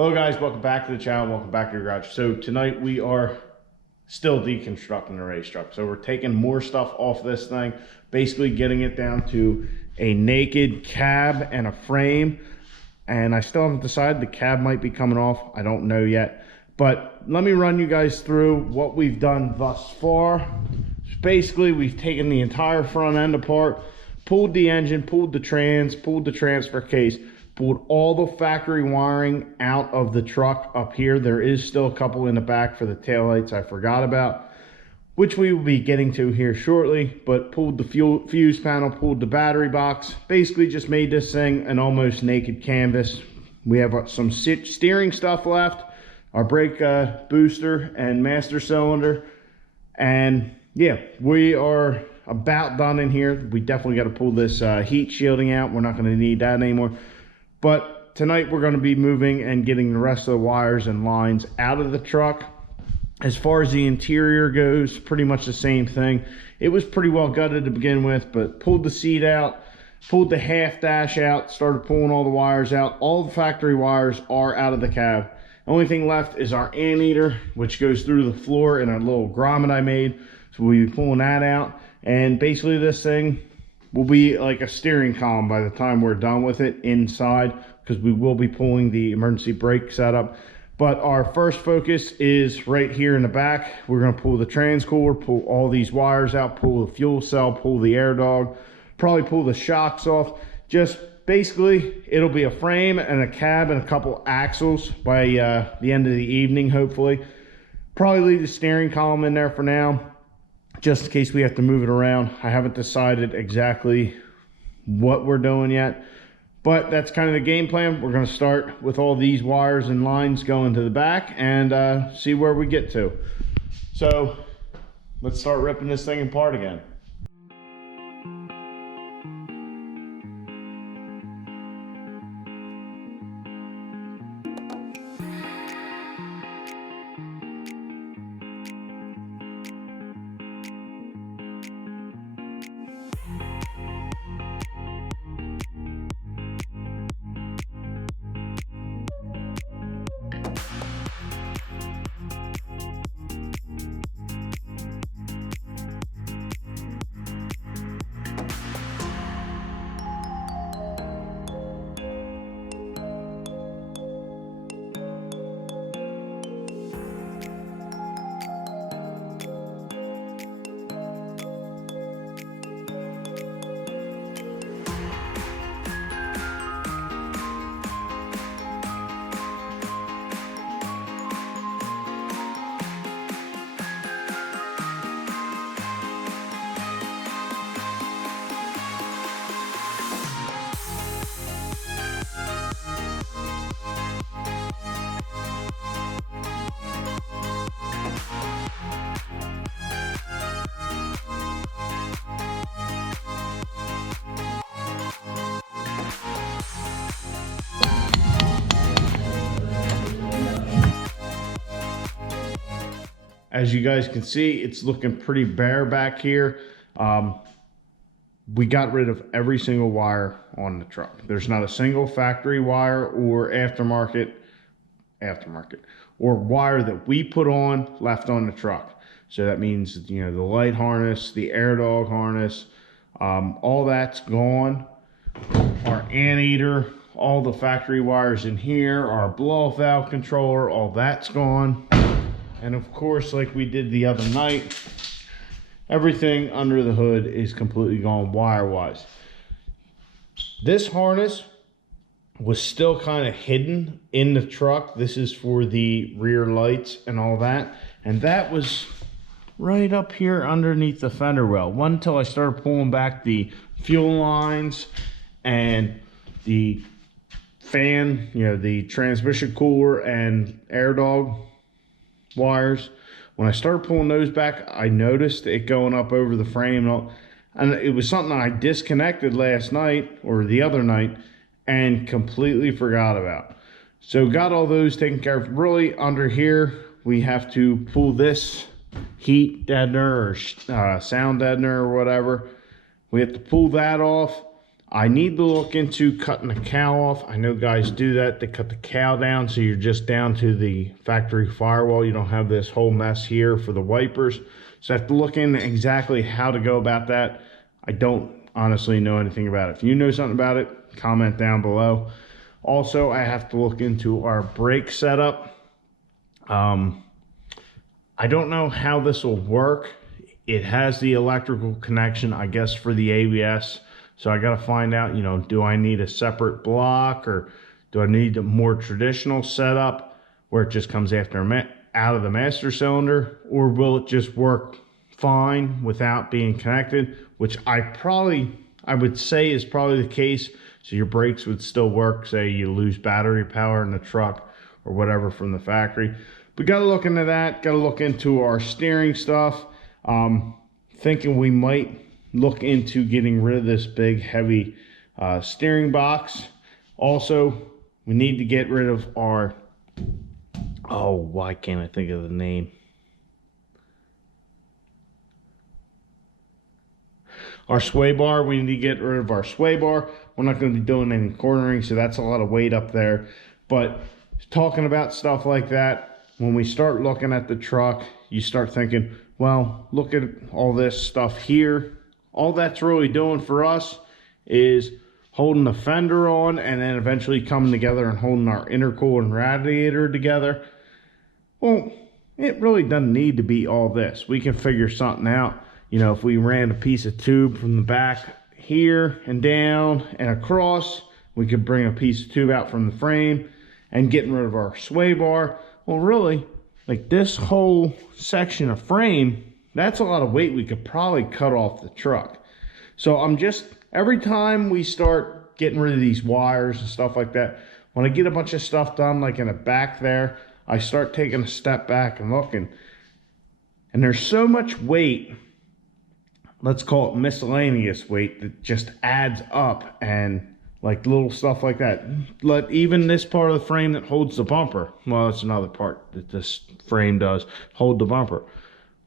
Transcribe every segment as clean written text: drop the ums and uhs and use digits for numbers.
Hello guys, welcome back to the channel, welcome back to the garage. So tonight we are still deconstructing the race truck. So we're taking more stuff off this thing, basically getting it down to a naked cab and a frame. And I still haven't decided, the cab might be coming off, I don't know yet. But let me run you guys through what we've done thus far. Basically, we've taken the entire front end apart, pulled the engine, pulled the trans, pulled the transfer case, pulled all the factory wiring out of the truck up here. There is still a couple in the back for the taillights I forgot about, which we will be getting to here shortly, but pulled the fuse panel, pulled the battery box, basically just made this thing an almost naked canvas. We have some steering stuff left, our brake booster and master cylinder, and yeah, we are about done in here. We definitely got to pull this heat shielding out. We're not going to need that anymore. But tonight we're going to be moving and getting the rest of the wires and lines out of the truck. As far as the interior goes, pretty much the same thing. It was pretty well gutted to begin with, but pulled the seat out, pulled the half dash out, started pulling all the wires out. All the factory wires are out of the cab. The only thing left is our anteater, which goes through the floor in a little grommet I made. So we'll be pulling that out. And basically this thing will be like a steering column by the time we're done with it inside, because we will be pulling the emergency brake setup. But our first focus is right here in the back. We're going to pull the trans cooler, pull all these wires out, pull the fuel cell, pull the air dog, probably pull the shocks off. Just basically, it'll be a frame and a cab and a couple axles by the end of the evening, hopefully. Probably leave the steering column in there for now, just in case we have to move it around. I haven't decided exactly what we're doing yet, but that's kind of the game plan. We're going to start with all these wires and lines going to the back and see where we get to. So let's start ripping this thing apart again. As you guys can see, it's looking pretty bare back here. We got rid of every single wire on the truck. There's not a single factory wire or aftermarket or wire that we put on left on the truck. So that means, you know, the light harness, the air dog harness, all that's gone. Our anteater, all the factory wires in here, our blow-off valve controller, all that's gone. And of course, like we did the other night, everything under the hood is completely gone wire-wise. This harness was still kind of hidden in the truck. This is for the rear lights and all that. And that was right up here underneath the fender well. One until I started pulling back the fuel lines and the fan, you know, the transmission cooler and air dog wires. When I started pulling those back, I noticed it going up over the frame, and it was something I disconnected last night or the other night and completely forgot about. So got all those taken care of. Really, under here we have to pull this heat deadener or sound deadener or whatever. We have to pull that off. I need to look into cutting the cowl off. I know guys do that. They cut the cowl down so you're just down to the factory firewall. You don't have this whole mess here for the wipers. So I have to look into exactly how to go about that. I don't honestly know anything about it. If you know something about it, comment down below. Also, I have to look into our brake setup. I don't know how this will work. It has the electrical connection, I guess, for the ABS. So I got to find out, you know, do I need a separate block, or do I need a more traditional setup where it just comes after out of the master cylinder, or will it just work fine without being connected, which I would say is probably the case. So your brakes would still work, say you lose battery power in the truck or whatever from the factory. We got to look into that, got to look into our steering stuff. Thinking we might look into getting rid of this big heavy steering box. Also, we need to get rid of our, oh, why can't I think of the name? Our sway bar. We need to get rid of our sway bar. We're not going to be doing any cornering, so that's a lot of weight up there. But talking about stuff like that, when we start looking at the truck, you start thinking, well, look at all this stuff here. All that's really doing for us is holding the fender on, and then eventually coming together and holding our intercooler and radiator together. Well, it really doesn't need to be all this. We can figure something out. You know, if we ran a piece of tube from the back here and down and across, we could bring a piece of tube out from the frame and getting rid of our sway bar. Well, really, like this whole section of frame, that's a lot of weight we could probably cut off the truck. So I'm just, every time we start getting rid of these wires and stuff like that, when I get a bunch of stuff done, like in the back there, I start taking a step back and looking. And there's so much weight, let's call it miscellaneous weight, that just adds up, and like little stuff like that. Let even this part of the frame that holds the bumper, well, that's another part that this frame does, hold the bumper.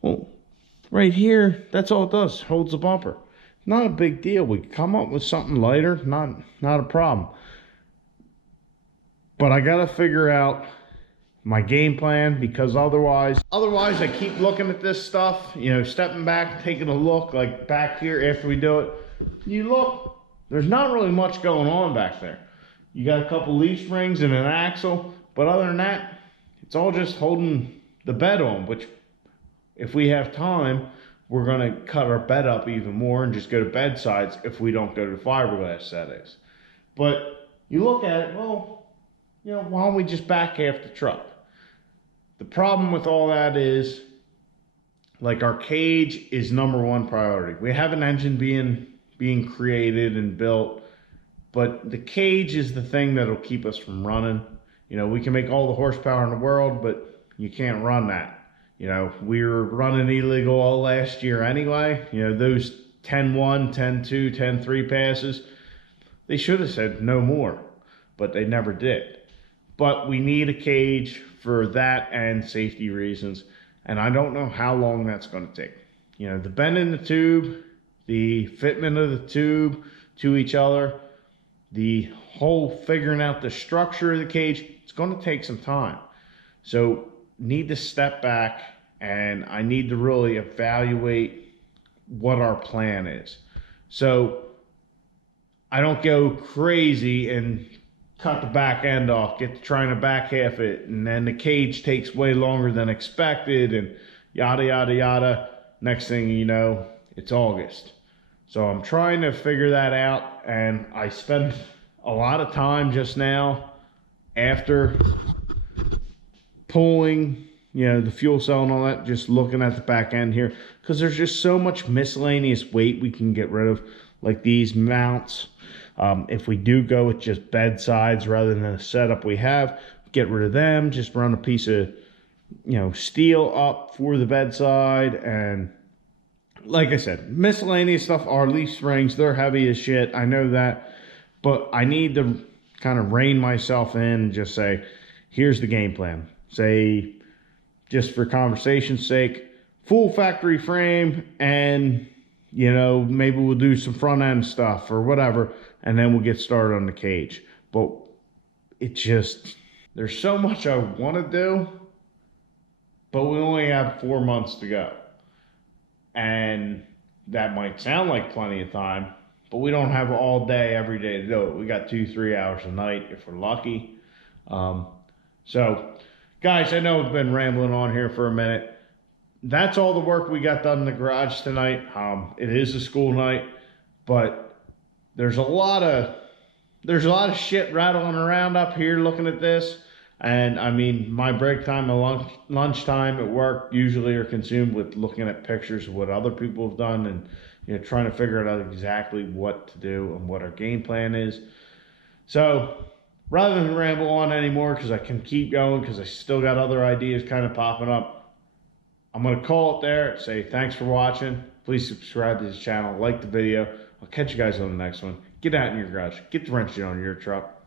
Well, right here, that's all it does, holds the bumper. Not a big deal. We come up with something lighter, not a problem. But I gotta figure out my game plan, because otherwise I keep looking at this stuff, you know, stepping back, taking a look, like back here after we do it. You look, there's not really much going on back there. You got a couple leaf springs and an axle, but other than that, it's all just holding the bed on, which if we have time, we're gonna cut our bed up even more and just go to bed sides if we don't go to fiberglass settings. But you look at it, well, you know, why don't we just back half the truck? The problem with all that is, like, our cage is #1 priority. We have an engine being created and built, but the cage is the thing that'll keep us from running. You know, we can make all the horsepower in the world, but you can't run that. You know, we were running illegal all last year anyway. You know, those 10-1, 10-2, 10-3 passes, they should have said no more, but they never did. But we need a cage for that and safety reasons, and I don't know how long that's going to take. You know, the bend in the tube, the fitment of the tube to each other, the whole figuring out the structure of the cage, it's going to take some time. So need to step back, and I need to really evaluate what our plan is. So I don't go crazy and cut the back end off, get to trying to back half it, and then the cage takes way longer than expected, and yada, yada, yada. Next thing you know, it's August. So I'm trying to figure that out, and I spent a lot of time just now after pulling, you know, the fuel cell and all that, just looking at the back end here, because there's just so much miscellaneous weight we can get rid of, like these mounts. If we do go with just bed sides rather than a setup we have, get rid of them, just run a piece of, you know, steel up for the bedside. And like I said, miscellaneous stuff, our leaf springs, they're heavy as shit, I know that, but I need to kind of rein myself in and just say, here's the game plan. Say, just for conversation's sake, full factory frame and you know, maybe we'll do some front end stuff or whatever, and then we'll get started on the cage. But it just, there's so much I want to do, but we only have 4 months to go. And that might sound like plenty of time, but we don't have all day, every day to do it. We got 2-3 hours a night if we're lucky. So, guys, I know I've been rambling on here for a minute. That's all the work we got done in the garage tonight. It is a school night, but there's a lot of shit rattling around up here looking at this. And I mean, my break time and lunchtime at work usually are consumed with looking at pictures of what other people have done and, you know, trying to figure out exactly what to do and what our game plan is. So rather than ramble on anymore, because I can keep going because I still got other ideas kind of popping up, I'm going to call it there. Say thanks for watching. Please subscribe to this channel. Like the video. I'll catch you guys on the next one. Get out in your garage. Get the wrench on your truck.